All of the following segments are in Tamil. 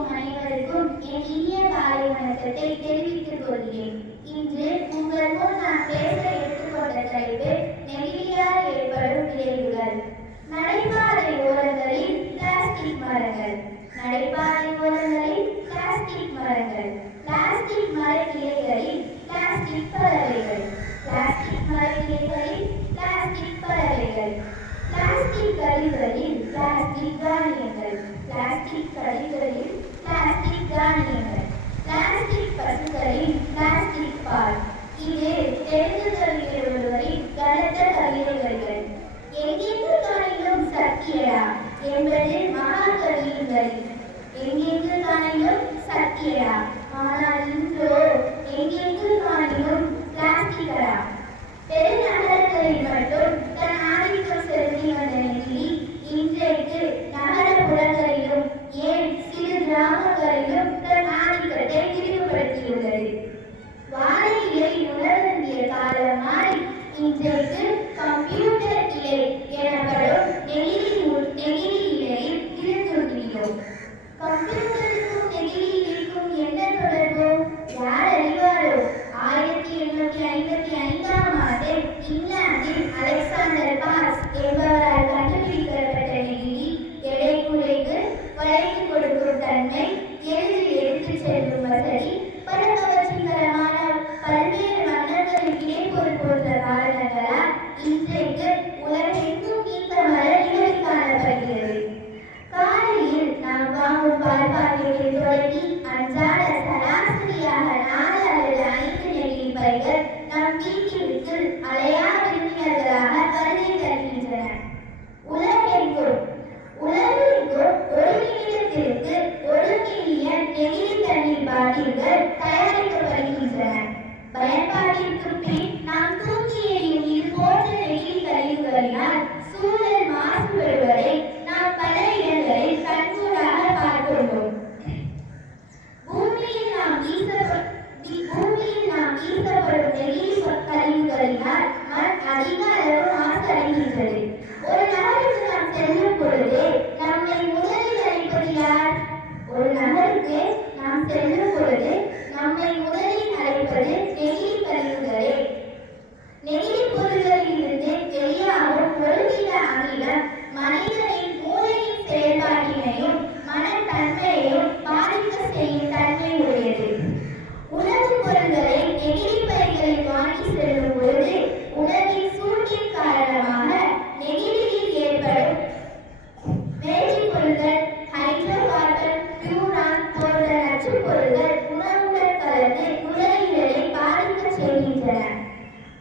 அனைவருக்கும் என் இனிய காலை வணக்கத்தை தெரிவித்துக் கொள்கிறேன். இன்று உங்கள் முன் நான் பேச எடுத்துக்கொண்ட தலைப்பு நெகிழியால் ஏற்படும் விளைவுகள். நடைபாதை ஓரங்களில் பிளாஸ்டிக் மரங்கள். நடைபாதை ஓரங்களில் பிளாஸ்டிக் மரங்கள். பிளாஸ்டிக் மரக்கிளைகளில் பிளாஸ்டிக் பறவைகள். பிளாஸ்டிக் மரக்கிளைகளில் பிளாஸ்டிக் பறவைகள். பிளாஸ்டிக் கழிவுகளில் பிளாஸ்டிக் தானியங்கள். பிளாஸ்டிக் கழிவுகளில் பிளாஸ்டிக் தானியங்கள். பிளாஸ்டிக் பசுக்களில் பிளாஸ்டிக் பால். இது தெரிந்து தருகிற ஒருவரின் கனத்த கவிதைகள். எங்கெங்கு காணிலும் சத்தியடா என்பது மகாகவியின் வரி. எங்கெங்கு காணிலும் சத்தியடா, ஆனால் இன்றோ எங்கெங்கு காணிலும் பிளாஸ்டிக்கடா. பெருநகரங்களில் மட்டும் தன் ஆதிக்கம் செலுத்தி வந்த நெகிழி இன்றைக்கு நகரப்புறங்களிலும் ஏன் சிறு கிராமங்களிலும் தன் ஆதிக்கத்தை விரிவுபடுத்தியுள்ளது. வாழை இலை உணர்ந்திய காலம் மாறி இன்றைக்கு கம்ப்யூட்டர் இலை எனப்படும் நெகிழி இலையில் இருந்துள்ளோம். கம்ப்யூட்டருக்கும் நெகிழிக்கும் என்ன தொடர்பு? யார் அறிவாரோ? 1855ஆம் ஆண்டு இங்கிலாந்தில் அலெக்சாண்டர் பாஸ் என்பவரால் கண்டுபிடிக்கப்பட்ட நெகிழி எடை குறைவு, வளைந்து கொடுக்கும் தன்மை, எளிதில் எடுத்துச் செல்லும் வசதி, பல கவர்ச்சிகரமான பல்வேறு மன்னர்களின் இடைப்பொருள் போன்ற காரணங்களால் இன்றைக்கு உலகெங்கும் இந்த மரநிலை காணப்படுகிறது. காலையில் நாம் வாங்கும் பால் பாக்கெட்டில் தொடங்கி அன்றாட சராசரியாக 4 அல்லது 5 நெகிழி பைகள் நம் வீட்டிற்கு அலையா விருந்தினர்களாக வருகை தருகின்றன. உலகெங்கும் ஒரு நிமிடத்திற்கு 1 மில்லியன் நெகிழி தண்ணீர் பாட்டில்கள் தயாரிக்கப்படுகின்றன. பயன்பாட்டிற்கு பின் நாம் தூக்கி எறியும் இது போன்ற நெகிழி கழிவுகளினால் சூழல் மாசுபடுவதை நாம் பல இடங்களில் கண்கூடாக பார்க்கிறோம். பூமியில் நாம் வீசப்படும் நெகிழி கழிவுகளினால் மண் அதிக அளவு மாசடைகின்றது. ஒரு நகருக்கு நாம் செல்லும் பொழுது நம்மை முதலில் அழைப்பது யார்? ஒரு நகருக்கு நாம் செல்லும் பொழுது நம்மை முதலில் அழைப்பது நெகிழி கழிவுகளே. நெகிழி பொருள்களில் இருந்து வெளியாகும் ஒருவித அமிலம் மனிதனின் மூளையின் செயல்பாட்டினையும் மனத்தன்மையையும் பாதிக்க செய்யும் தன்மை உடையது. உணவுப் பொருள்களை நெகிழி பைகளில் வாங்கி செல்லும் பொழுது உணவின் சூட்டின் காரணமாக நெகிழியில் ஏற்படும் வேதிப் பொருட்கள், ஹைட்ரோ கார்பன், பியூரான் போன்ற நச்சுப் பொருட்கள் உணவுடன் கலந்து நுரையீரலை பாதிக்க செய்கின்றன.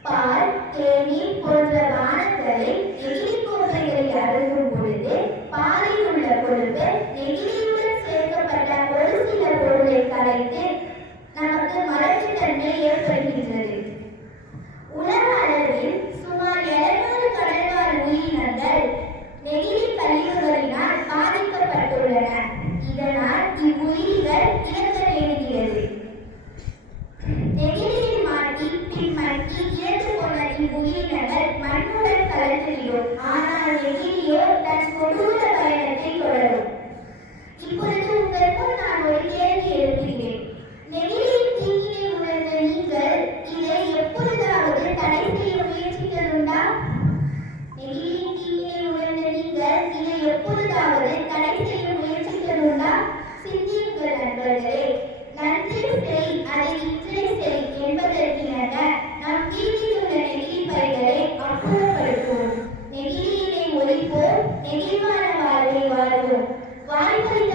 பால், தேநீர் போன்ற பானங்களை நெகிழி கோப்பைகளில் அருந்தும் பொழுது பாலில் உள்ள கொழுப்பு நெகிழியுடன் சேர்க்கப்பட்ட ஒரு சில பொருளை கரைத்து நமக்கு மலட்டுத்தன்மை ஏற்படுகின்றது. உலக அளவில் சுமார் 700 கடல்வாழ் உயிரினங்கள் நெகிழி கழிவுகளினால் பாதிக்கப்பட்டுள்ளன. இதனால் இவ்வுயிரிகள் இறக்க நேருகிறது. நெகிழியில் மாட்டி பின் மட்கி இறந்து போன இவ்வுயிரினங்கள் மண்ணுடன் கலந்துவிடும். ஆனால் நெகிழியோ தன் கொடூர பயணத்தை தொடரும். இப்பொழுது உங்கள் முன் நான் ஒரு கேள்வி எழுப்புகிறேன். நெகிழியின் தீங்கினை உணர்ந்த நீங்கள் இதை எப்பொழுதாவது தடை செய்ய முயற்சித்ததுண்டா? நெகிழியின் தீங்கினை உணர்ந்த நீங்கள் இதை எப்பொழுதாவது தடை செய்ய முயற்சித்ததுண்டா? சிந்தியுங்கள் நண்பர்களே. நன்றி செய், அதை இன்றே செய் என்பதற்கிணங்க நம் வீட்டில் உள்ள நெகிழி பைகளை அப்புறப்படுத்துவோம். நெகிழியினை ஒழிப்போம். நெகிழ்வான வாழ்வை வாழ்வோம். வாய்ப்பளித்த